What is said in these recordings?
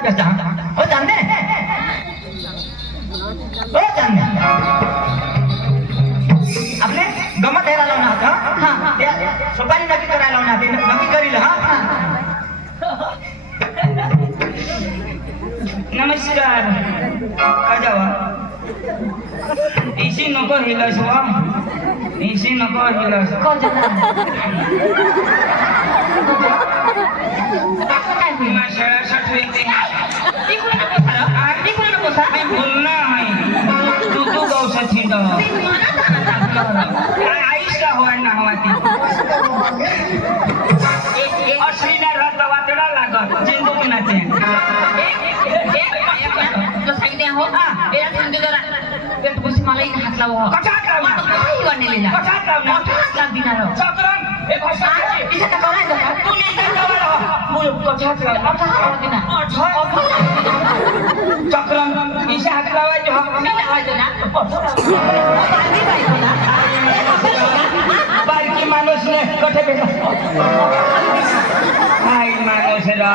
क्या कहता ओ जानने ओ जानने आपने गमत हेरा लावना होता हां सुपारी नक्की करायला लावना ते नक्की करील हां नमस्कार काय जावा इसी नको हिलस वा इसी नको हिलस कोण जाणार माशाला सटवेते तिकडे नको सर तिकडे नको सर मी बोलना आहे तू गावसा थिंड काय आईस का होणार हवा ती अश्विना रात वातडा लागत जिंदू नाते तुला सांगितले हो एरा सांगते जरा पेट बस मला एक हात लाव हो कसा लावणार काही वणलेला कसा लावणार हात लाग दिनार हो चक्रण हे भाषा इथे का करायचं तू नाही लावला बोल कसा लावणार आता हात दिना चक्रण इसे हात लावायचे हा मी लावायचं ना बाकी पाहिजे ना बारकी माणूस ने कठे बेटा काय माणूस रा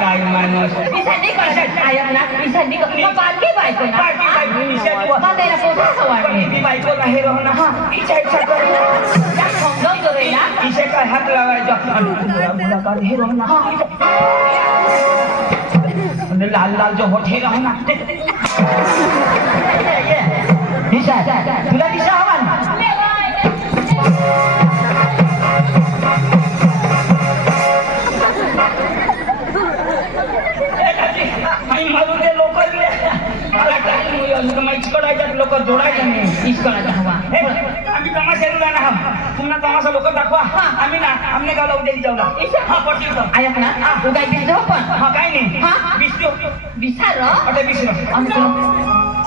काय माणूस इशानी करत आयत ना इशानी मग बाकी पाहिजे ना बारकी बायको इशानी मग त्याला पोटा सवारणे ती बायको नाही राहणार हा इच्छा करे त्या समजावून करूया ना इसे काय हात लावायचा मुला का हे राहणार म्हणजे लाल लाल जो होठ हे राहणार दिशा तुला दिशा हवा ना लोक जोडायचे नाही इश्कराचा हवा आम्ही तमाशाला जाणार आहोत पुन्हा तमाशा लोक दाखवा आम्ही ना आमने गावला उद्या जाऊला हा पडतील जाऊ आयत ना तू काय दिसतो पण हा काय नाही हा बिस्टो विचार आता बिस्टो आणि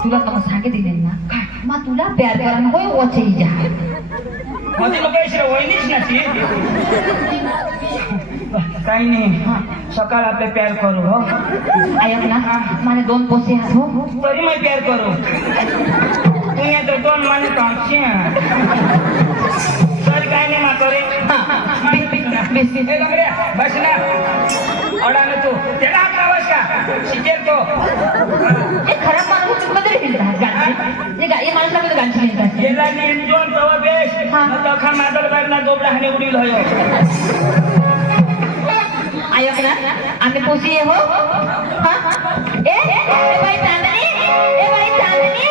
तुला तर सांगे दिले ना मग तुला प्यार करा होय वचे जा माझी लोक वहिनीच नाची काही नाही सकाळ आपले प्यार करू हो आयत ना माने दोन पोसे हात हो तरी मैं प्यार करू तू या तर दोन माने टाकशी सर काय नाही मा करे बेस हे गंगड्या बस ना अडान तू त्याला हात लावास का शिकेल तो हे खराब माणूस मध्ये हिंडतात गांची हे माणूसला मध्ये गांची हिंडतात गेला निंजोन तवा बेस लखा मादल बागना गोबडा हाने उडील होय आयक ना आम्ही पोसी हो हा ए बाई चांदनी ए बाई चांदनी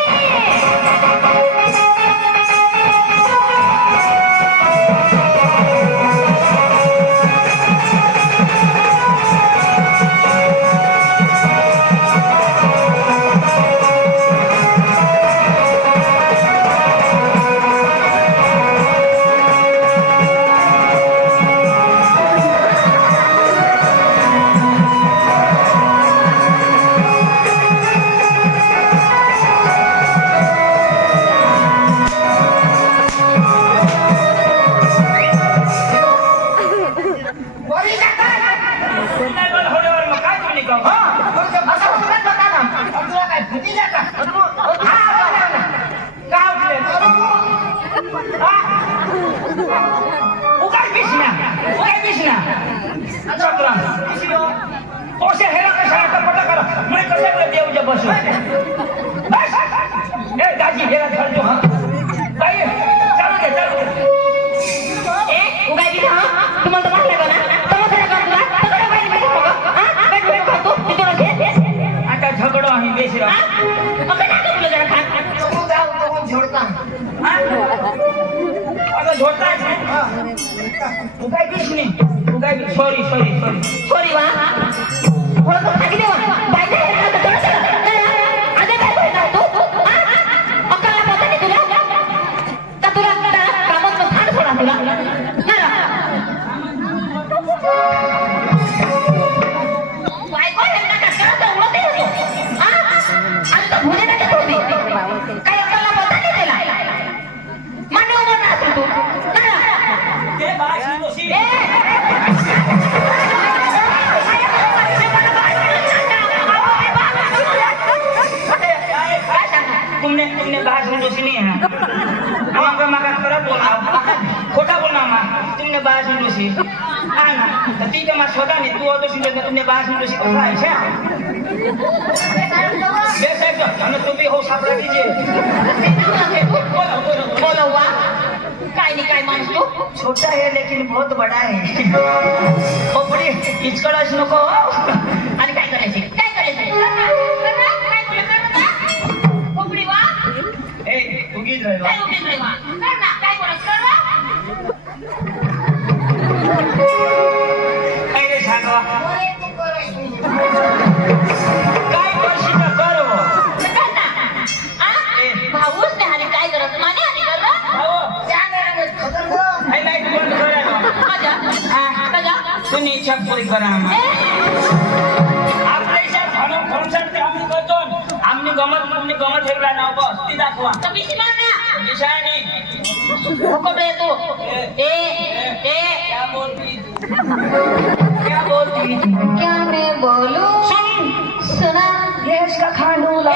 सॉरी वा थोडं खाली देवा बायका तुमने भाषण दोषी नहीं है खोटा बोलना तुमने भाषण दोषी हा ना तर ठीक आहे मग स्वतः नाही तू होतो शिकत तुमने 5 मिनिटं शिकत राहायचं बेस एकदम आणि तुम्ही हो सापडा दीजिए बोलो वा काय नाही काय माणूस तू छोटा है लेकिन बहुत बड़ा है खोपडी इचकडाच नको हो. आणि काय करायचे काय कोपडी वा ए उगीच राहिलो काय उभीच रे वा कर ना काय बोलत कर वा काय रे सांगा काय करशी ना कर हो. कर ना भाऊच नाही आणि काय करत माने आणि कर ना हो आई नाही तू कोण करायला माझ्या कजा तुम्ही इच्छा पुरी करा आम्हाला आपल्या इच्छा म्हणून फंक्शन ते आम्ही करतो आम्ही गमत ठेवला ना बस ती दाखवा तर बिशी मार ना निशाणी कोपडे तू ए ए क्या बोलती क्या बोलती क्या मैं बोलूं सुना गैस का खांडूला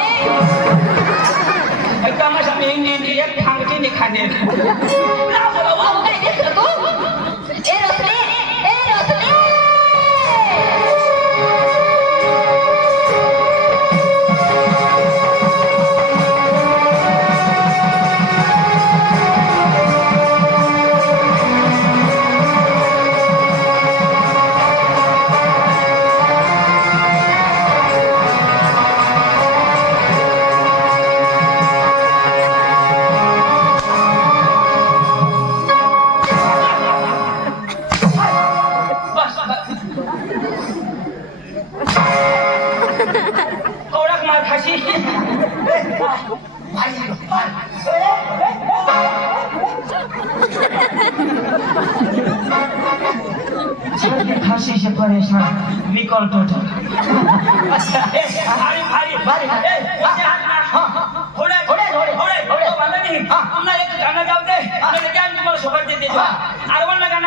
एकदम असं मी हिंदी एक थांगची नाही खाणे भाऊ काय दिसलं तू ए रोसले बस ओळख मार खाशी सर्दी खांसी से परेशान विकल टोटल भारी भारी भारी. थोडे थोडे, थोडे. तुम्हाला एक गाणं जाऊ दे तुम्हाला सोबत देते अरवण गाणं